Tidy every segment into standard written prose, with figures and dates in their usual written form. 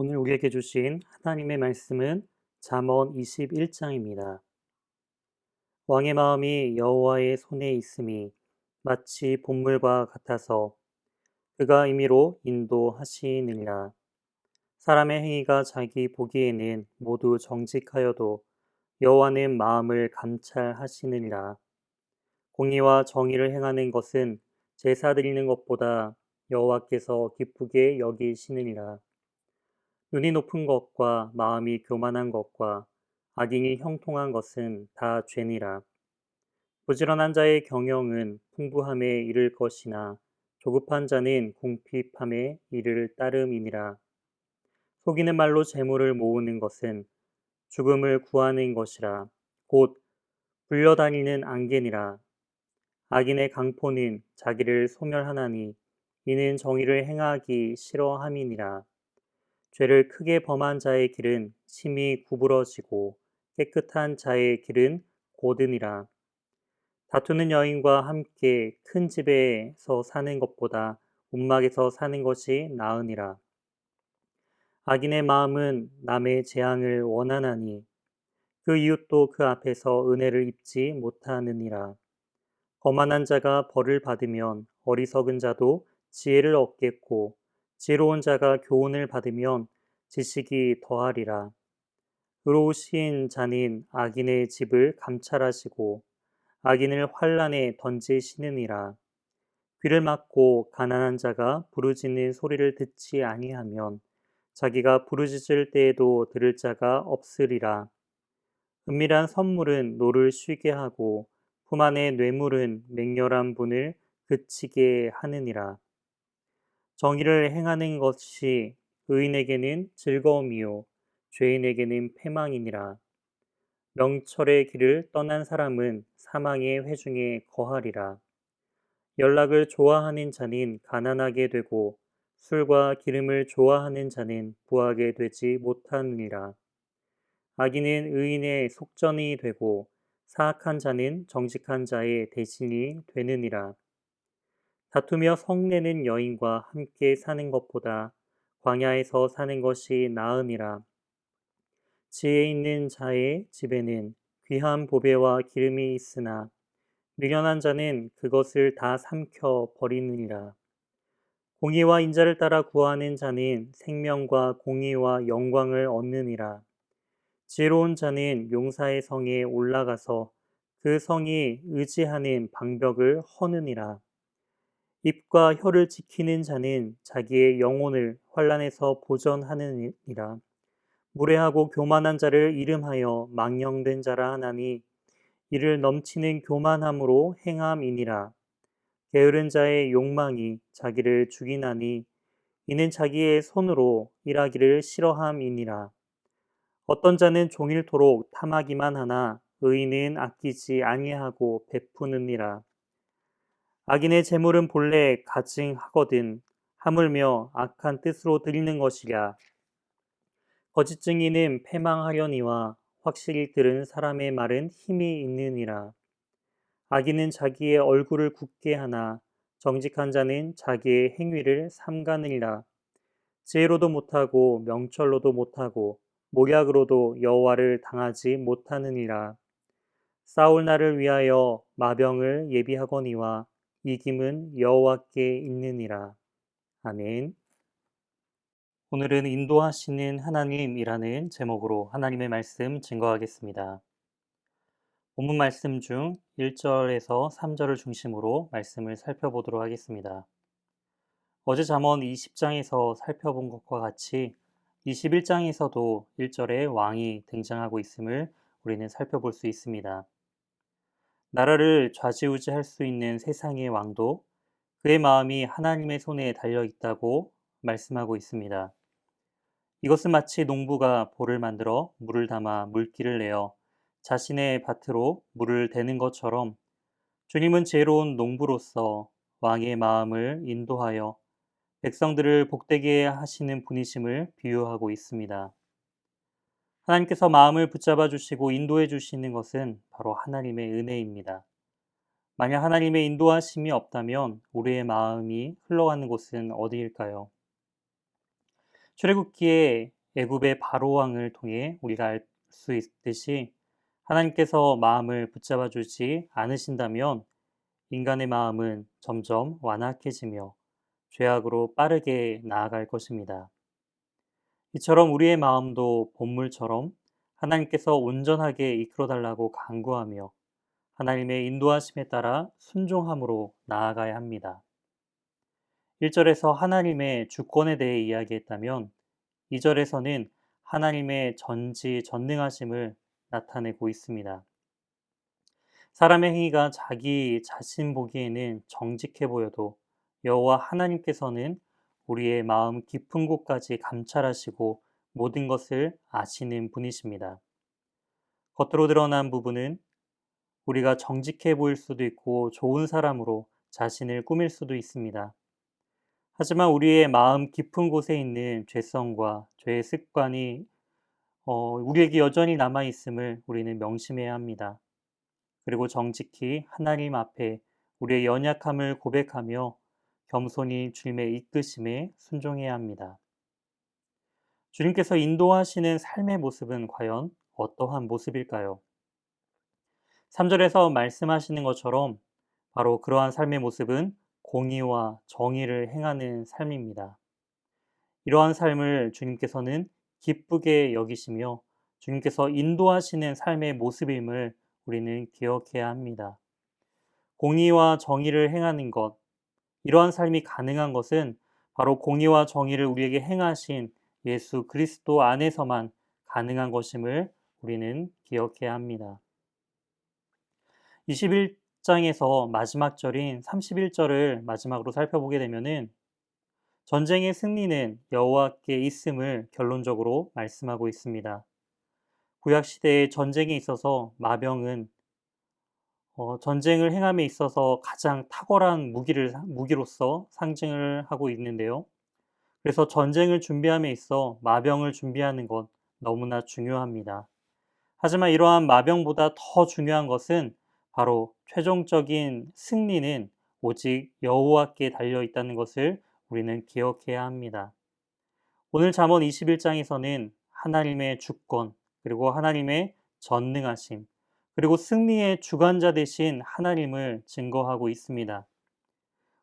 오늘 우리에게 주신 하나님의 말씀은 잠언 21장입니다. 왕의 마음이 여호와의 손에 있음이 마치 본물과 같아서 그가 임의로 인도하시느니라. 사람의 행위가 자기 보기에는 모두 정직하여도 여호와는 마음을 감찰하시느니라. 공의와 정의를 행하는 것은 제사 드리는 것보다 여호와께서 기쁘게 여기시느니라. 눈이 높은 것과 마음이 교만한 것과 악인이 형통한 것은 다 죄니라. 부지런한 자의 경영은 풍부함에 이를 것이나 조급한 자는 궁핍함에 이를 따름이니라. 속이는 말로 재물을 모으는 것은 죽음을 구하는 것이라. 곧 불려다니는 안개니라. 악인의 강포는 자기를 소멸하나니 이는 정의를 행하기 싫어함이니라. 죄를 크게 범한 자의 길은 심히 구부러지고 깨끗한 자의 길은 고드니라. 다투는 여인과 함께 큰 집에서 사는 것보다 움막에서 사는 것이 나으니라. 악인의 마음은 남의 재앙을 원하나니 그 이웃도 그 앞에서 은혜를 입지 못하느니라. 거만한 자가 벌을 받으면 어리석은 자도 지혜를 얻겠고 지혜로운 자가 교훈을 받으면 지식이 더하리라. 의로우신 자는 악인의 집을 감찰하시고 악인을 환란에 던지시느니라. 귀를 막고 가난한 자가 부르짖는 소리를 듣지 아니하면 자기가 부르짖을 때에도 들을 자가 없으리라. 은밀한 선물은 노를 쉬게 하고 품 안의 뇌물은 맹렬한 분을 그치게 하느니라. 정의를 행하는 것이 의인에게는 즐거움이요 죄인에게는 패망이니라. 명철의 길을 떠난 사람은 사망의 회중에 거하리라. 연락을 좋아하는 자는 가난하게 되고 술과 기름을 좋아하는 자는 부하게 되지 못하느니라. 악인은 의인의 속전이 되고 사악한 자는 정직한 자의 대신이 되느니라. 다투며 성내는 여인과 함께 사는 것보다 광야에서 사는 것이 나으니라. 지혜 있는 자의 집에는 귀한 보배와 기름이 있으나 미련한 자는 그것을 다 삼켜 버리느니라. 공의와 인자를 따라 구하는 자는 생명과 공의와 영광을 얻느니라. 지혜로운 자는 용사의 성에 올라가서 그 성이 의지하는 방벽을 허느니라. 입과 혀를 지키는 자는 자기의 영혼을 환난에서 보전하느니라. 무례하고 교만한 자를 이름하여 망령된 자라 하나니 이를 넘치는 교만함으로 행함이니라. 게으른 자의 욕망이 자기를 죽이나니 이는 자기의 손으로 일하기를 싫어함이니라. 어떤 자는 종일토록 탐하기만 하나 의인은 아끼지 아니하고 베푸느니라. 악인의 재물은 본래 가증하거든 하물며 악한 뜻으로 드리는 것이랴. 거짓 증인은 패망하려니와 확실히 들은 사람의 말은 힘이 있느니라. 악인은 자기의 얼굴을 굳게 하나 정직한 자는 자기의 행위를 삼가느니라. 지혜로도 못하고 명철로도 못하고 모략으로도 여호와를 당하지 못하느니라. 싸울 날을 위하여 마병을 예비하거니와 이김은 여호와께 있느니라. 아멘. 오늘은 인도하시는 하나님이라는 제목으로 하나님의 말씀 증거하겠습니다. 본문 말씀 중 1절에서 3절을 중심으로 말씀을 살펴보도록 하겠습니다. 어제 잠언 20장에서 살펴본 것과 같이 21장에서도 1절에 왕이 등장하고 있음을 우리는 살펴볼 수 있습니다. 나라를 좌지우지할 수 있는 세상의 왕도 그의 마음이 하나님의 손에 달려 있다고 말씀하고 있습니다. 이것은 마치 농부가 볼을 만들어 물을 담아 물기를 내어 자신의 밭으로 물을 대는 것처럼 주님은 지혜로운 농부로서 왕의 마음을 인도하여 백성들을 복되게 하시는 분이심을 비유하고 있습니다. 하나님께서 마음을 붙잡아 주시고 인도해 주시는 것은 바로 하나님의 은혜입니다. 만약 하나님의 인도하심이 없다면 우리의 마음이 흘러가는 곳은 어디일까요? 출애굽기에 애굽의 바로 왕을 통해 우리가 알 수 있듯이 하나님께서 마음을 붙잡아 주지 않으신다면 인간의 마음은 점점 완악해지며 죄악으로 빠르게 나아갈 것입니다. 이처럼 우리의 마음도 본물처럼 하나님께서 온전하게 이끌어 달라고 간구하며 하나님의 인도하심에 따라 순종함으로 나아가야 합니다. 1절에서 하나님의 주권에 대해 이야기했다면 2절에서는 하나님의 전지전능하심을 나타내고 있습니다. 사람의 행위가 자기 자신 보기에는 정직해 보여도 여호와 하나님께서는 우리의 마음 깊은 곳까지 감찰하시고 모든 것을 아시는 분이십니다. 겉으로 드러난 부분은 우리가 정직해 보일 수도 있고 좋은 사람으로 자신을 꾸밀 수도 있습니다. 하지만 우리의 마음 깊은 곳에 있는 죄성과 죄의 습관이 우리에게 여전히 남아있음을 우리는 명심해야 합니다. 그리고 정직히 하나님 앞에 우리의 연약함을 고백하며 겸손히 주님의 이끄심에 순종해야 합니다. 주님께서 인도하시는 삶의 모습은 과연 어떠한 모습일까요? 3절에서 말씀하시는 것처럼 바로 그러한 삶의 모습은 공의와 정의를 행하는 삶입니다. 이러한 삶을 주님께서는 기쁘게 여기시며 주님께서 인도하시는 삶의 모습임을 우리는 기억해야 합니다. 공의와 정의를 행하는 것, 이러한 삶이 가능한 것은 바로 공의와 정의를 우리에게 행하신 예수 그리스도 안에서만 가능한 것임을 우리는 기억해야 합니다. 21장에서 마지막 절인 31절을 마지막으로 살펴보게 되면은 전쟁의 승리는 여호와께 있음을 결론적으로 말씀하고 있습니다. 구약 시대의 전쟁에 있어서 마병은 전쟁을 행함에 있어서 가장 탁월한 무기로서 상징을 하고 있는데요. 그래서 전쟁을 준비함에 있어 마병을 준비하는 것 너무나 중요합니다. 하지만 이러한 마병보다 더 중요한 것은 바로 최종적인 승리는 오직 여호와께 달려 있다는 것을 우리는 기억해야 합니다. 오늘 잠언 21장에서는 하나님의 주권, 그리고 하나님의 전능하심, 그리고 승리의 주관자 되신 하나님을 증거하고 있습니다.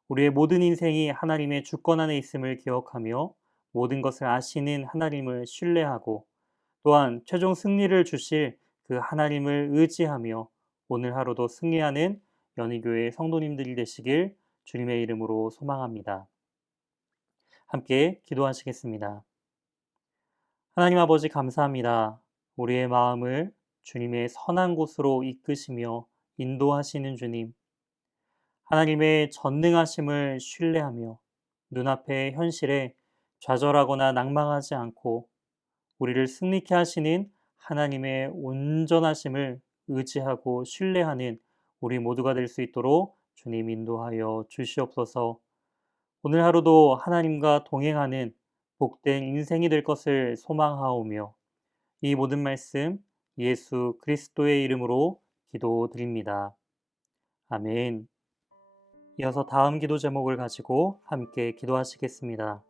우리의 모든 인생이 하나님의 주권 안에 있음을 기억하며 모든 것을 아시는 하나님을 신뢰하고 또한 최종 승리를 주실 그 하나님을 의지하며 오늘 하루도 승리하는 연희교회 성도님들이 되시길 주님의 이름으로 소망합니다. 함께 기도하시겠습니다. 하나님 아버지 감사합니다. 우리의 마음을 주님의 선한 곳으로 이끄시며 인도하시는 주님, 하나님의 전능하심을 신뢰하며 눈앞의 현실에 좌절하거나 낭망하지 않고 우리를 승리케 하시는 하나님의 온전하심을 의지하고 신뢰하는 우리 모두가 될 수 있도록 주님 인도하여 주시옵소서. 오늘 하루도 하나님과 동행하는 복된 인생이 될 것을 소망하오며 이 모든 말씀 예수 그리스도의 이름으로 기도드립니다. 아멘. 이어서 다음 기도 제목을 가지고 함께 기도하시겠습니다.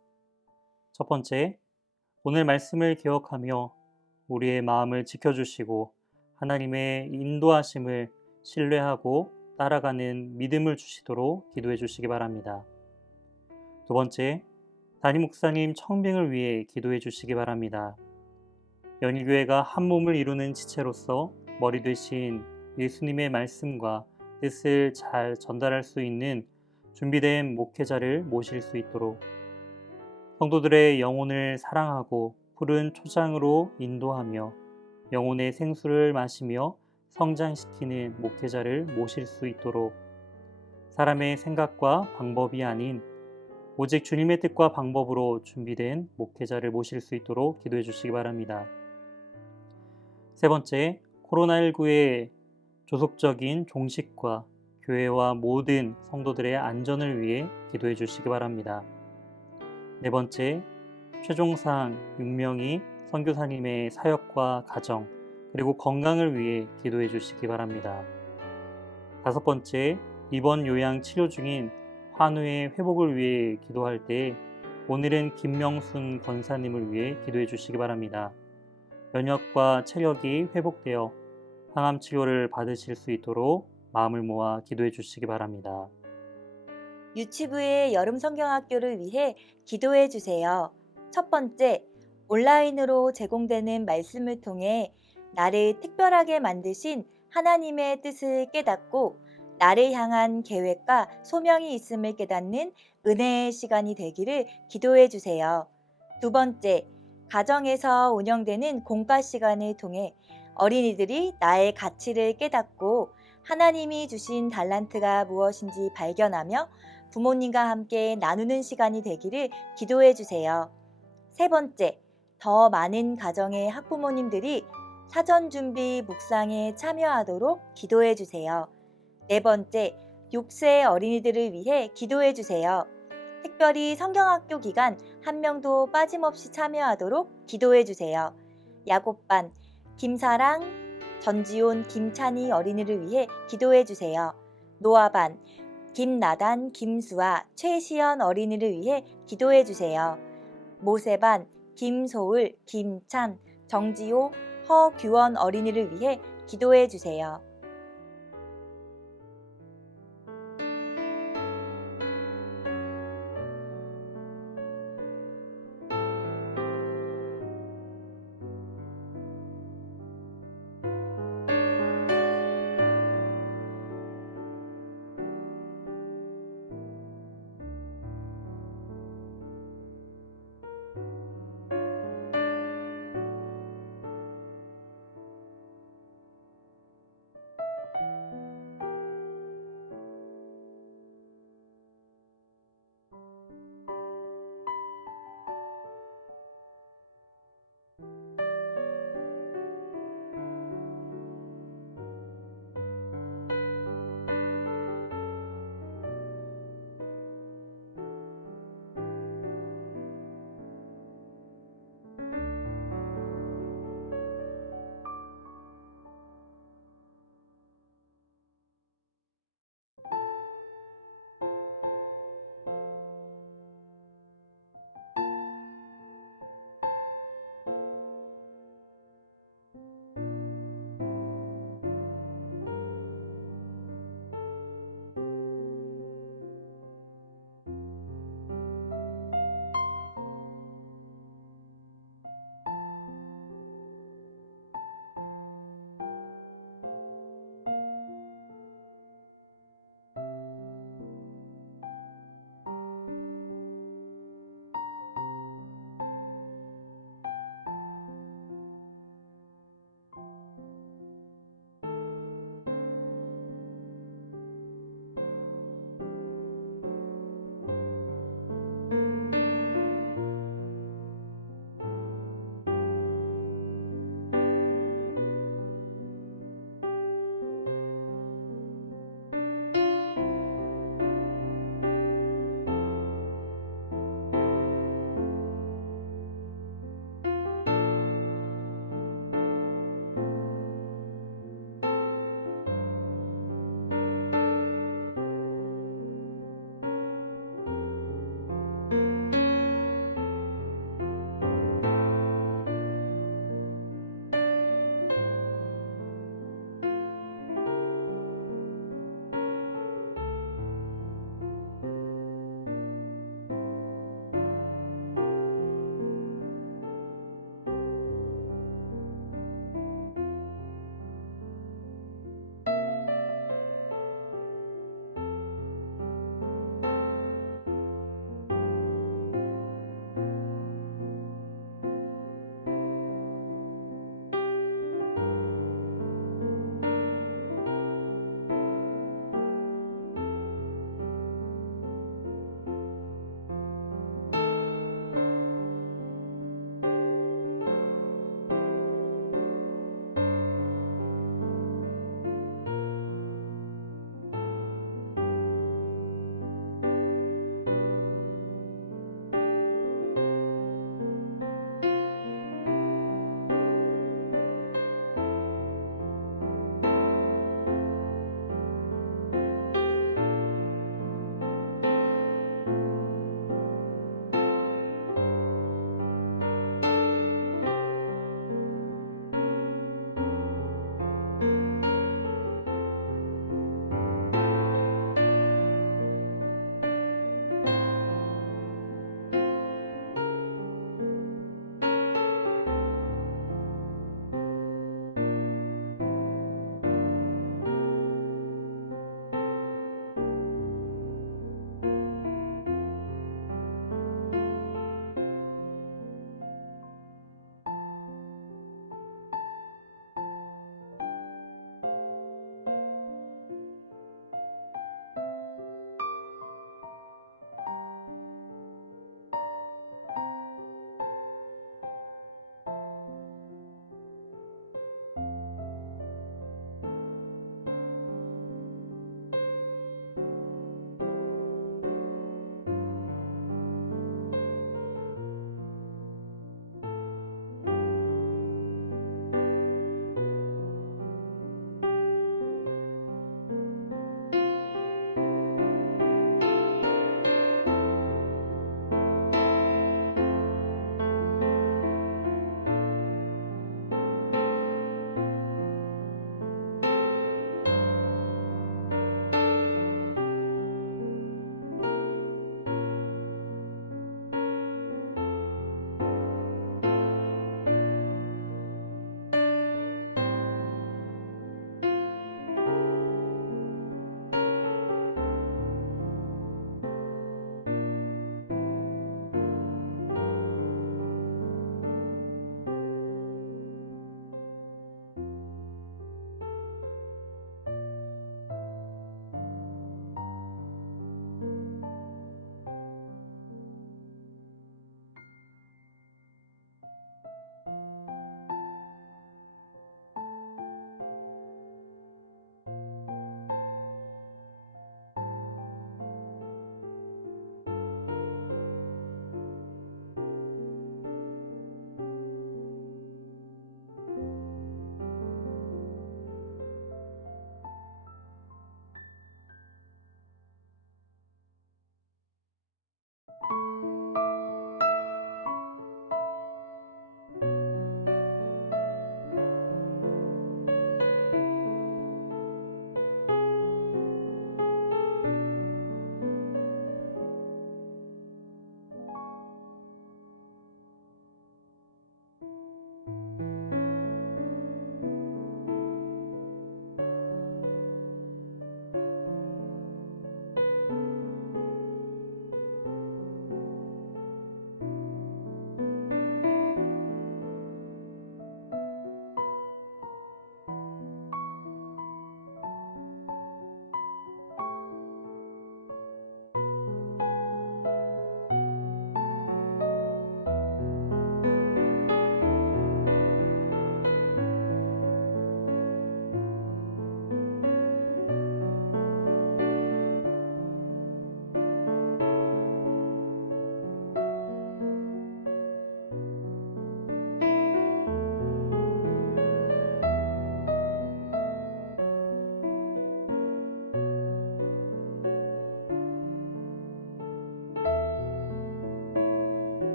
첫 번째, 오늘 말씀을 기억하며 우리의 마음을 지켜주시고 하나님의 인도하심을 신뢰하고 따라가는 믿음을 주시도록 기도해 주시기 바랍니다. 두 번째, 담임 목사님 청빙을 위해 기도해 주시기 바랍니다. 연희교회가 한 몸을 이루는 지체로서 머리 되신 예수님의 말씀과 뜻을 잘 전달할 수 있는 준비된 목회자를 모실 수 있도록 성도들의 영혼을 사랑하고 푸른 초장으로 인도하며 영혼의 생수를 마시며 성장시키는 목회자를 모실 수 있도록 사람의 생각과 방법이 아닌 오직 주님의 뜻과 방법으로 준비된 목회자를 모실 수 있도록 기도해 주시기 바랍니다. 세 번째, 코로나19의 조속적인 종식과 교회와 모든 성도들의 안전을 위해 기도해 주시기 바랍니다. 네 번째, 최종상 6명이 선교사님의 사역과 가정 그리고 건강을 위해 기도해 주시기 바랍니다. 다섯 번째, 입원 요양 치료 중인 환우의 회복을 위해 기도할 때 오늘은 김명순 권사님을 위해 기도해 주시기 바랍니다. 면역과 체력이 회복되어 항암 치료를 받으실 수 있도록 마음을 모아 기도해 주시기 바랍니다. 유치부의 여름 성경학교를 위해 기도해 주세요. 첫 번째, 온라인으로 제공되는 말씀을 통해 나를 특별하게 만드신 하나님의 뜻을 깨닫고 나를 향한 계획과 소명이 있음을 깨닫는 은혜의 시간이 되기를 기도해 주세요. 두 번째, 가정에서 운영되는 공과 시간을 통해 어린이들이 나의 가치를 깨닫고 하나님이 주신 달란트가 무엇인지 발견하며 부모님과 함께 나누는 시간이 되기를 기도해 주세요. 세 번째, 더 많은 가정의 학부모님들이 사전 준비 묵상에 참여하도록 기도해 주세요. 네 번째, 6세 어린이들을 위해 기도해 주세요. 특별히 성경학교 기간 한 명도 빠짐없이 참여하도록 기도해 주세요. 야곱반, 김사랑, 전지온, 김찬희 어린이를 위해 기도해 주세요. 노아반, 김나단, 김수아, 최시연 어린이를 위해 기도해 주세요. 모세반, 김소을, 김찬, 정지호, 허규원 어린이를 위해 기도해 주세요.